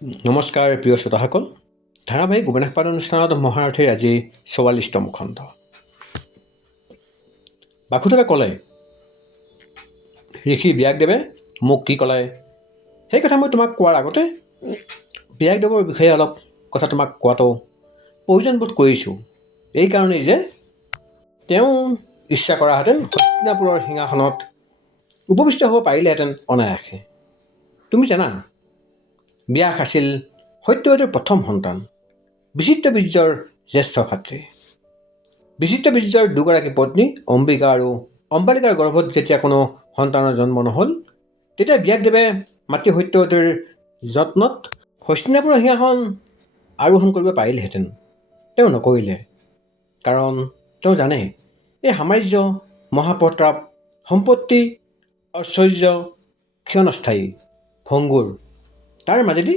নমস্কাৰ প্ৰিয় শ্ৰোতাসকল, ধাৰাবাহিক উপন্যাসপাঠ অনুষ্ঠানত মহাৰথীৰ আজি 44তম খণ্ড। বাসুদেৱে ক'লে, ঋষি ব্যাসদেৱে মোক কি ক'লে সেই কথা মই তোমাক কোৱাৰ আগতে ব্যাসদেৱৰ বিষয়ে অলপ কথা তোমাক কোৱাটো প্ৰয়োজন বোধ কৰিছোঁ। এইকাৰণেই যে তেওঁ ইচ্ছা কৰাহেঁতেন হস্তিনাপুৰৰ সিংহাসনত উপবিষ্ট হ'ব পাৰিলেহেঁতেন অনায়াসে। তুমি জানা, ব্যাস আছিল সত্যৱতীৰ প্ৰথম সন্তান, বিচিত্ৰবীৰ্যৰ জ্যেষ্ঠ ভাতৃ। বিচিত্ৰবীৰ্যৰ দুগৰাকী পত্নী অম্বিকা আৰু অম্বালিকাৰ গৰ্ভত যেতিয়া কোনো সন্তানৰ জন্ম নহ'ল, তেতিয়া ব্যাসদেৱে মাতৃ সত্যৱতীৰ যত্নত হস্তিনাপুৰৰ সিংহাসন আৰোহণ কৰিব পাৰিলেহেঁতেন। তেওঁ নকৰিলে, কাৰণ তেওঁ জানে এই সাম্ৰাজ্য, মহাপ্ৰতাপ, সম্পত্তি, ঐশ্বৰ্য ক্ষণস্থায়ী, ভংগুৰ। তাৰ মাজেদি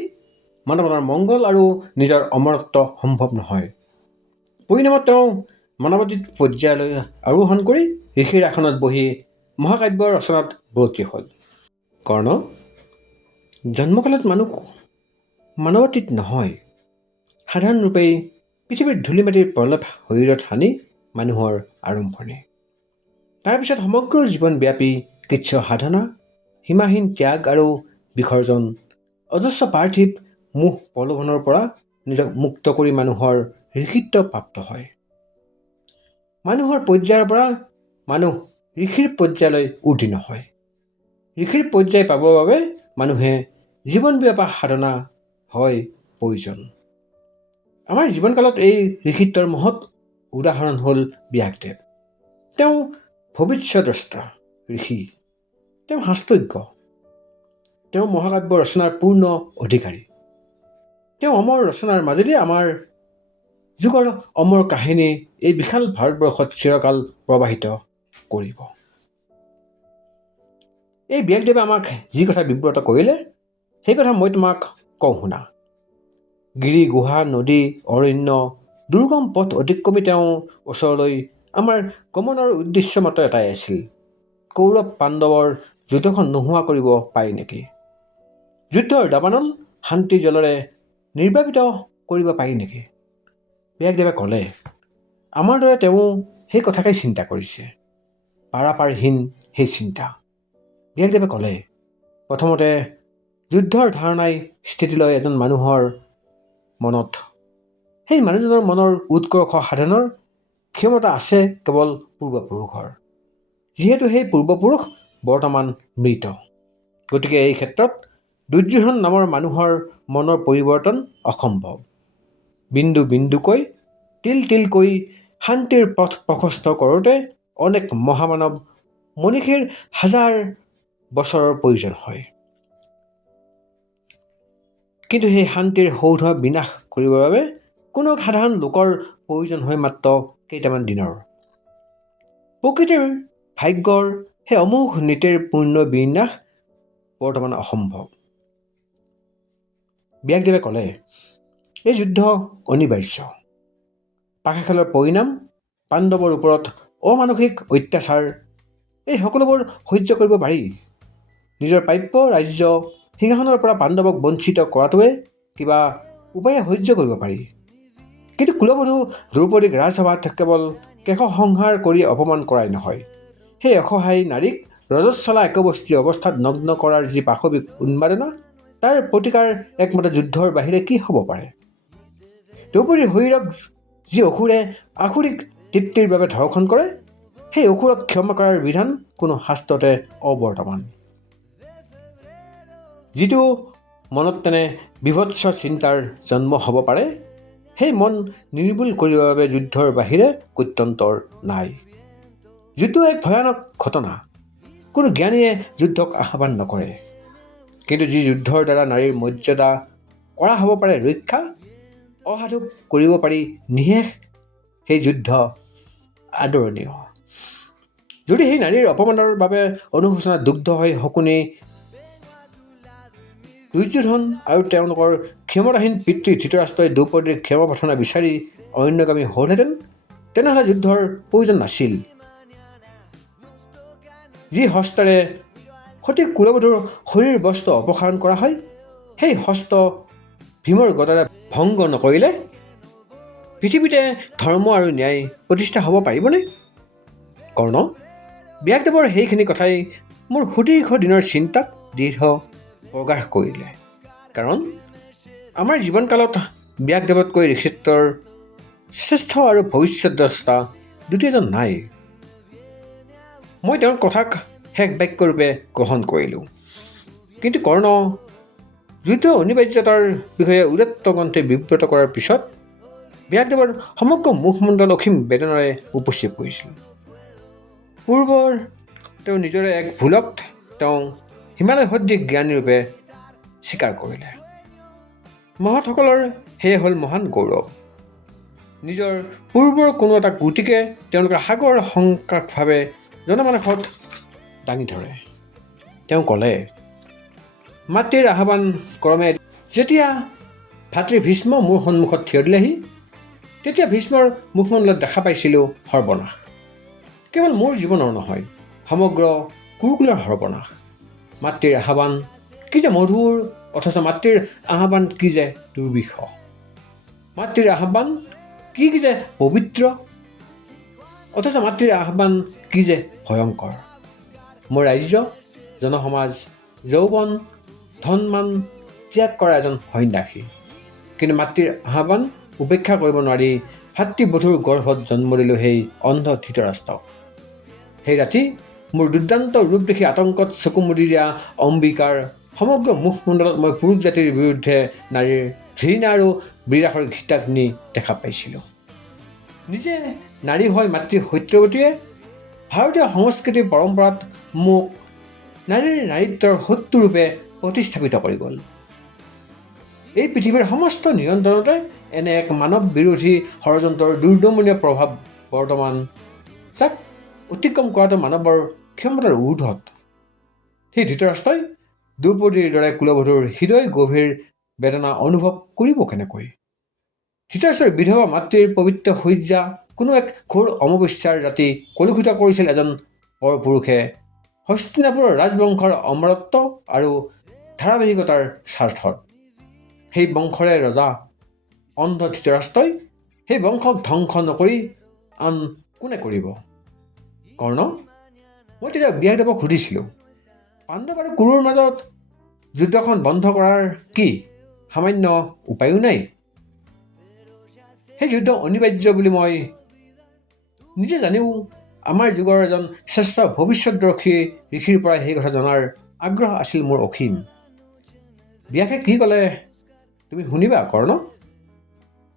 মানৱতাৰ মংগল আৰু নিজৰ অমৰত্ব সম্ভৱ নহয়। পৰিণামত তেওঁ মানৱাতীত পৰ্যায়লৈ আৰোহণ কৰি ঋষিৰ আসনত বহি মহাকাব্য ৰচনাত ব্ৰতী হ'ল। কৰ্ণ, জন্মকালত মানুহ মানৱাতীত নহয়, সাধাৰণ ৰূপেই পৃথিৱীৰ ধূলি মাটিৰ প্ৰলেপ শৰীৰত সানি মানুহৰ আৰম্ভণি। তাৰপিছত সমগ্ৰ জীৱনব্যাপী কৃচ্ছ সাধনা, সীমাহীন ত্যাগ আৰু বিসৰ্জন, অজস্ৰ পাৰ্থিৱ মোহ প্ৰলোভনৰ পৰা নিজক মুক্ত কৰি মানুহৰ ঋষিত্ব প্ৰাপ্ত হয়। মানুহৰ পৰ্যায়ৰ পৰা মানুহ ঋষিৰ পৰ্যায়লৈ উত্তীৰ্ণ হয়। ঋষিৰ পৰ্যায় পাবৰ বাবে মানুহে জীৱনব্যাপী সাধনা হয় প্ৰয়োজন। আমাৰ জীৱনকালত এই ঋষিত্বৰ মহৎ উদাহৰণ হ'ল ব্যাসদেৱ। তেওঁ ভৱিষ্যদ্ৰষ্টা ঋষি, তেওঁ শাস্ত্ৰজ্ঞ, তেওঁ মহাকাব্য ৰচনাৰ পূৰ্ণ অধিকাৰী। তেওঁ অমৰ ৰচনাৰ মাজেদি আমাৰ যুগৰ অমৰ কাহিনী এই বিশাল ভাৰতবৰ্ষত চিৰকাল প্ৰবাহিত কৰিব। এই ব্যাসদেৱে আমাক যি কথা বিব্ৰত কৰিলে, সেই কথা মই তোমাক কওঁ শুনা। গিৰি, গুহা, নদী, অৰণ্য, দুৰ্গম পথ অতিক্ৰমি তেওঁ ওচৰলৈ আমাৰ গমনৰ উদ্দেশ্য মাত্ৰ এটাই আছিল, কৌৰৱ পাণ্ডৱৰ যুদ্ধখন নোহোৱা কৰিব পাৰি নেকি, যুদ্ধৰ দাবানল শান্তি জলেৰে নিৰ্বাপিত কৰিব পাৰি নেকি। ব্যাসদেৱে ক'লে, আমাৰ দৰে তেওঁ সেই কথাকেই চিন্তা কৰিছে, পাৰাপাৰহীন সেই চিন্তা। ব্যাসদেৱে ক'লে, প্ৰথমতে যুদ্ধৰ ধাৰণাই স্থিতি লয় এজন মানুহৰ মনত। সেই মানুহজনৰ মনৰ উৎকৰ্ষ সাধনৰ ক্ষমতা আছে কেৱল পূৰ্বপুৰুষৰ। যিহেতু সেই পূৰ্বপুৰুষ বৰ্তমান মৃত, গতিকে এই ক্ষেত্ৰত দুৰ্যোধন নামৰ মানুহৰ মনৰ পৰিৱৰ্তন অসম্ভৱ। বিন্দু বিন্দুকৈ, তিল তিলকৈ শান্তিৰ পথ প্ৰশস্ত কৰোঁতে অনেক মহামানৱ মনীষীৰ হাজাৰ বছৰৰ প্ৰয়োজন হয়। কিন্তু সেই শান্তিৰ সৌধ বিনাশ কৰিবৰ বাবে কোনো সাধাৰণ লোকৰ প্ৰয়োজন হয় মাত্ৰ কেইটামান দিনৰ। প্ৰকৃতিৰ ভাগ্যৰ সেই অমোঘ নীতিৰ পূৰ্ণ বিনাশ বৰ্তমান অসম্ভৱ। ব্যাসদেৱে ক'লে, এই যুদ্ধ অনিবাৰ্য। পাশাখেলৰ পৰিণাম, পাণ্ডৱৰ ওপৰত অমানসিক অত্যাচাৰ, এই সকলোবোৰ সহ্য কৰিব পাৰি। নিজৰ প্ৰাপ্য ৰাজ্য সিংহাসনৰ পৰা পাণ্ডৱক বঞ্চিত কৰাটোৱে কিবা উপায়ে সহ্য কৰিব পাৰি। কিন্তু কুলবধূ দ্ৰৌপদীক ৰাজসভাত কেৱল কেশ সংহাৰ কৰি অপমান কৰাই নহয়, সেই অসহায় নাৰীক ৰজস্বলা একবস্ত্ৰী অৱস্থাত নগ্ন কৰাৰ যি পাশৱিক উন্মাদনা, তাৰ প্ৰতিকাৰ একমাত্ৰ যুদ্ধৰ বাহিৰে কি হ'ব পাৰে। দ্ৰৌপদীৰ শৰীৰক যি অসুৰে আসুৰিক তৃপ্তিৰ বাবে ধৰ্ষণ কৰে, সেই অসুৰক ক্ষমা কৰাৰ বিধান কোনো শাস্ত্ৰতে অবৰ্তমান। যিটো মনত তেনে বিভৎস চিন্তাৰ জন্ম হ'ব পাৰে, সেই মন নিৰ্মূল কৰিবৰ বাবে যুদ্ধৰ বাহিৰে গত্যন্তৰ নাই। যুদ্ধ এক ভয়ানক ঘটনা, কোনো জ্ঞানীয়ে যুদ্ধক আহ্বান নকৰে। কিন্তু যি যুদ্ধৰ দ্বাৰা নাৰীৰ মৰ্যাদা কৰা হ'ব পাৰে ৰক্ষা, অসাধুক কৰিব পাৰি নিঃশেষ, সেই যুদ্ধ আদৰণীয়। যদি সেই নাৰীৰ অপমানৰ বাবে অনুশোচনাত দুগ্ধ হৈ শকুনি, দুৰ্যোধন আৰু তেওঁলোকৰ ক্ষমতাহীন পিতৃ ধৃতৰাষ্ট্ৰই দ্ৰৌপদীৰ ক্ষমা প্ৰাৰ্থনা বিচাৰি অৰণ্যগামী হ'লহেঁতেন, তেনেহ'লে যুদ্ধৰ প্ৰয়োজন নাছিল। যি হস্তেৰে সঠিক কুলবধূৰ শৰীৰ বস্ত্ৰ অপসাৰণ কৰা হয়, সেই হস্ত ভীমৰ গদাৰে ভংগ নকৰিলে পৃথিৱীতে ধৰ্ম আৰু ন্যায় প্ৰতিষ্ঠা হ'ব পাৰিবনে? কৰ্ণ, ব্যাসদেৱৰ সেইখিনি কথাই মোৰ সুদীৰ্ঘ দিনৰ চিন্তাত দৃঢ় প্ৰকাশ কৰিলে। কাৰণ আমাৰ জীৱনকালত ব্যাসদেৱতকৈ ঋষিত্বৰ শ্ৰেষ্ঠ আৰু ভৱিষ্যত দ্ৰষ্টা দ্বিতীয় এজন নাই। মই তেওঁৰ কথাক শেষ বাক্যৰূপে গ্ৰহণ কৰিলোঁ। কিন্তু কৰ্ণ, যুদ্ধ অনিবাৰ্যতাৰ বিষয়ে উদাত্ত কণ্ঠে বিব্ৰত কৰাৰ পিছত ব্যাসদেৱৰ সমগ্ৰ মুখমণ্ডল অসীম বেদনাৰে উপচি পৰিছিল। পূৰ্বৰ তেওঁ নিজৰে এক ভুলক তেওঁ হিমালয় সদৃশ জ্ঞানীৰূপে স্বীকাৰ কৰিলে। মহৎসকলৰ সেয়ে হ'ল মহান গৌৰৱ। নিজৰ পূৰ্বৰ কোনো এটা গুটিকে তেওঁলোকে সাগৰ সংকাশভাৱে জনমানসত দাঙি ধৰে। তেওঁ ক'লে, মাতৃৰ আহ্বান ক্ৰমে যেতিয়া ভাতৃ ভীষ্ম মোৰ সন্মুখত থিয় দিলেহি, তেতিয়া ভীষ্মৰ মুখমণ্ডলত দেখা পাইছিলোঁ সৰ্বনাশ। কেৱল মোৰ জীৱনৰ নহয়, সমগ্ৰ কুৰুকুলৰ সৰ্বনাশ। মাতৃৰ আহ্বান কি যে মধুৰ, অথচ মাতৃৰ আহ্বান কি যে দুৰ্বিষ। মাতৃৰ আহ্বান কি যে পবিত্ৰ, অথচ মাতৃৰ আহ্বান কি যে ভয়ংকৰ। মোৰ ৰাজ্য, জনসমাজ, যৌৱন, ধনমান ত্যাগ কৰা এজন সন্যাসী, কিন্তু মাতৃৰ আহ্বান উপেক্ষা কৰিব নোৱাৰি ভাতৃবধূৰ গৰ্ভত জন্ম দিলোঁ সেই অন্ধ ধৃতৰাষ্ট্ৰক। সেই ৰাতি মোৰ দুৰ্দান্ত ৰূপ দেখি আতংকত চকু মুদি দিয়া অম্বিকাৰ সমগ্ৰ মুখমণ্ডলত মই পুৰুষ জাতিৰ বিৰুদ্ধে নাৰীৰ ঘৃণা আৰু বিৰাসৰ ঘৃতাগ্নি দেখা পাইছিলোঁ। নিজে নাৰী হৈ মাতৃ সত্যৱতীয়ে ভাৰতীয় সংস্কৃতিৰ পৰম্পৰাত মোক নাৰীৰ নাৰীত্বৰ শত্ৰুৰূপে প্ৰতিস্থাপিত কৰি গ'ল। এই পৃথিৱীৰ সমস্ত নিয়ন্ত্ৰণতে এনে এক মানৱ বিৰোধী ষড়যন্ত্ৰৰ দুৰ্দমনীয় প্ৰভাৱ বৰ্তমান, যাক অতিক্ৰম কৰাটো মানৱৰ ক্ষমতাৰ ঊৰ্ধত। সেই ধৃতৰাষ্ট্ৰই দ্ৰৌপদীৰ দৰে কুলবধূৰ হৃদয় গভীৰ বেদনা অনুভৱ কৰিব কেনেকৈ? ধৃতৰাষ্ট্ৰৰ বিধৱা মাতৃৰ পবিত্ৰ শয্যা কোনো এক ঘোৰ অমাৱস্যাৰ ৰাতি কলুষিত কৰিছিল এজন পৰপুৰুষে হস্তিনাপুৰৰ ৰাজবংশৰ অমৰত্ব আৰু ধাৰাবাহিকতাৰ স্বাৰ্থত। সেই বংশৰে ৰজা অন্ধ ধৃতৰাষ্ট্ৰই সেই বংশক ধ্বংস নকৰি আন কোনে কৰিব? কৰ্ণ, মই তেতিয়া ব্যাসদেৱক সুধিছিলোঁ, পাণ্ডৱ আৰু কুৰুৰ মাজত যুদ্ধখন বন্ধ কৰাৰ কি সামান্য উপায়ো নাই? সেই যুদ্ধ অনিবাৰ্য বুলি মই নিজে জানিও আমাৰ যুগৰ এজন শ্ৰেষ্ঠ ভৱিষ্যতদৰ্শী ঋষিৰ পৰা সেই কথা জনাৰ আগ্ৰহ আছিল মোৰ অসীম। ব্যাসে কি ক'লে তুমি শুনিবা কৰ্ণ?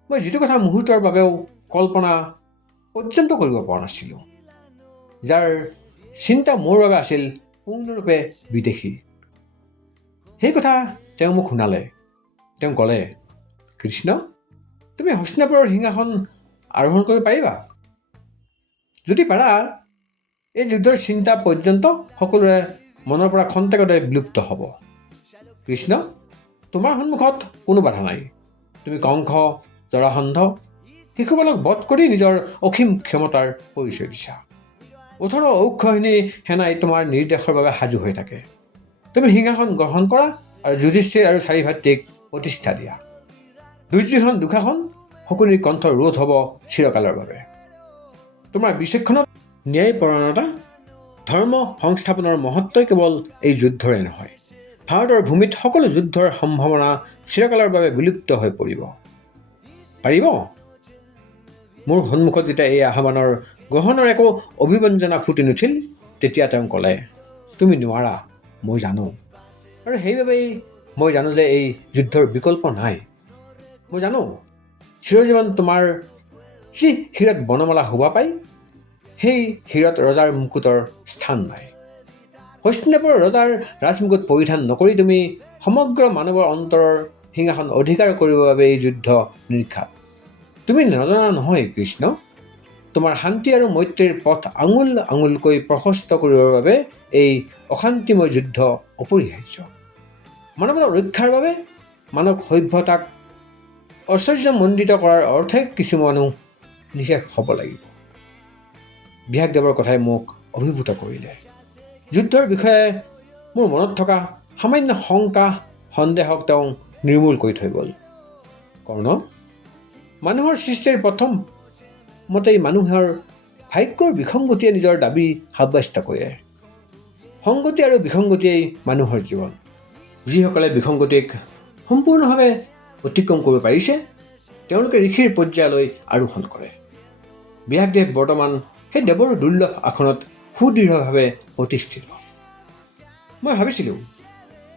মই যিটো কথা মুহূৰ্তৰ বাবেও কল্পনা পৰ্যন্ত কৰিব পৰা নাছিলোঁ, যাৰ চিন্তা মোৰ বাবে আছিল পূৰ্ণৰূপে বিদেশী, সেই কথা তেওঁ মোক শুনালে। তেওঁ ক'লে, কৃষ্ণ, তুমি হস্তিনাপুৰৰ সিংহাসন আৰোহণ কৰিব পাৰিবা। যদি পাৰা, এই যুদ্ধৰ চিন্তা পৰ্যন্ত সকলোৰে মনৰ পৰা খন্তেকতে বিলুপ্ত হ'ব। কৃষ্ণ, তোমাৰ সন্মুখত কোনো বাধা নাই। তুমি কংস, জৰাসন্ধ, শিশুপালক বধ কৰি নিজৰ অসীম ক্ষমতাৰ পৰিচয় দিছা। 18 অক্ষৌহিণী সেনাই তোমাৰ নিৰ্দেশৰ বাবে সাজু হৈ থাকে। তুমি সিংহাসন গ্ৰহণ কৰা আৰু যুধিষ্ঠিৰ আৰু 4 ভাতৃক প্ৰতিষ্ঠা দিয়া। দুৰ্যোধন দুঃশাসন শকুনিৰ কণ্ঠ ৰোধ হ'ব চিৰকালৰ বাবে। তোমাৰ বিচক্ষণত ন্যায়পৰায়ণতা, ধৰ্ম সংস্থাপনৰ মহত্বই কেৱল এই যুদ্ধৰে নহয়, ভাৰতৰ ভূমিত সকলো যুদ্ধৰ সম্ভাৱনা চিৰকালৰ বাবে বিলুপ্ত হৈ পৰিব। পাৰিব? মোৰ সন্মুখত যেতিয়া এই আহ্বানৰ গ্ৰহণৰ একো অভিব্যঞ্জনা ফুটি নুঠিল, তেতিয়া তেওঁ ক'লে, তুমি নোৱাৰা, মই জানো। আৰু সেইবাবেই মই জানো যে এই যুদ্ধৰ বিকল্প নাই। মই জানো চিৰজীৱন তোমাৰ যি শিৰত বনমালা শোভা পায়, সেই শিৰত ৰজাৰ মুকুটৰ স্থান নাই। হস্তিনাপুৰৰ ৰজাৰ ৰাজমুকুট পৰিধান নকৰি তুমি সমগ্ৰ মানৱৰ অন্তৰৰ সিংহাসন অধিকাৰ কৰিবৰ বাবে এই যুদ্ধ নিৰ্ঘাত। তুমি নজনা নহয় কৃষ্ণ, তোমাৰ শান্তি আৰু মৈত্ৰীৰ পথ আঙুল আঙুলকৈ প্ৰশস্ত কৰিবৰ বাবে এই অশান্তিময় যুদ্ধ অপৰিহাৰ্য। মানৱতাৰ ৰক্ষাৰ বাবে মানৱ সভ্যতাক ঐশ্বৰ্যমণ্ডিত কৰাৰ অৰ্থে কিছু মানুহ নিশেষ হ'ব লাগিব। ব্যাসদেৱৰ কথাই মোক অভিভূত কৰিলে। যুদ্ধৰ বিষয়ে মোৰ মনত থকা সামান্য শংকা সন্দেহক তেওঁ নিৰ্মূল কৰি থৈ গ'ল। কৰ্ণ, মানুহৰ সৃষ্টিৰ প্ৰথম মতেই মানুহৰ ভাগ্যৰ বিসংগতিয়ে নিজৰ দাবী সাব্যস্ত কৰে। সংগতি আৰু বিসংগতিয়েই মানুহৰ জীৱন। যিসকলে বিসংগতিক সম্পূৰ্ণভাৱে অতিক্ৰম কৰিব পাৰিছে তেওঁলোকে ঋষিৰ পৰ্যায়লৈ আৰোহণ কৰে। ব্যাসদেৱ বৰ্তমান সেই দেৱৰ দুৰ্লভ আসনত সুদৃঢ়ভাৱে প্ৰতিষ্ঠিত। মই ভাবিছিলোঁ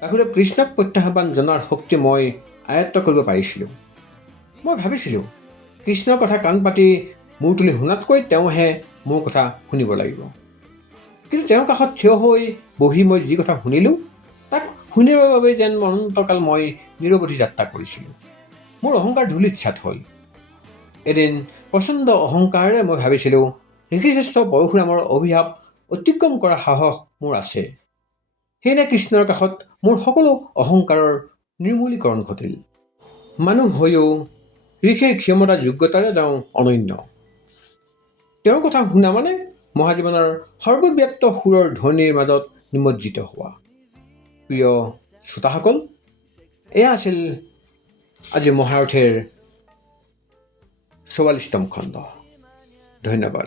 বাসুদেৱ কৃষ্ণক প্ৰত্যাহ্বান জনাৰ শক্তি মই আয়ত্ত কৰিব পাৰিছিলোঁ। মই ভাবিছিলোঁ কৃষ্ণৰ কথা কাণ পাতি মূৰ তুলি শুনাতকৈ তেওঁহে মোৰ কথা শুনিব লাগিব। কিন্তু তেওঁৰ কাষত থিয় হৈ বহি মই যি কথা শুনিলোঁ তাক শুনিবৰ বাবে যেন অনন্তকাল মই নিৰৱধি যাত্ৰা কৰিছিলোঁ। মোৰ অহংকাৰ ধূলিত ছাত হ'ল। এদিন প্ৰচণ্ড অহংকাৰেৰে মই ভাবিছিলোঁ ঋষিশ্ৰেষ্ঠ পৰশুৰামৰ অভিশাপ অতিক্ৰম কৰাৰ সাহস মোৰ আছে। সেয়েহে কৃষ্ণৰ কাষত মোৰ সকলো অহংকাৰৰ নিৰ্মূলীকৰণ ঘটিল। মানুহ হৈও ঋষিৰ ক্ষমতা যোগ্যতাৰে তেওঁ অনন্য। তেওঁৰ কথা শুনা মানে মহাজীৱনৰ সৰ্বব্যাপ্ত সুৰৰ ধ্বনিৰ মাজত নিমজ্জিত হোৱা। প্ৰিয় শ্ৰোতাসকল, এয়া আছিল আজি মহাৰথীৰ 44তম খণ্ড। ধন্যবাদ।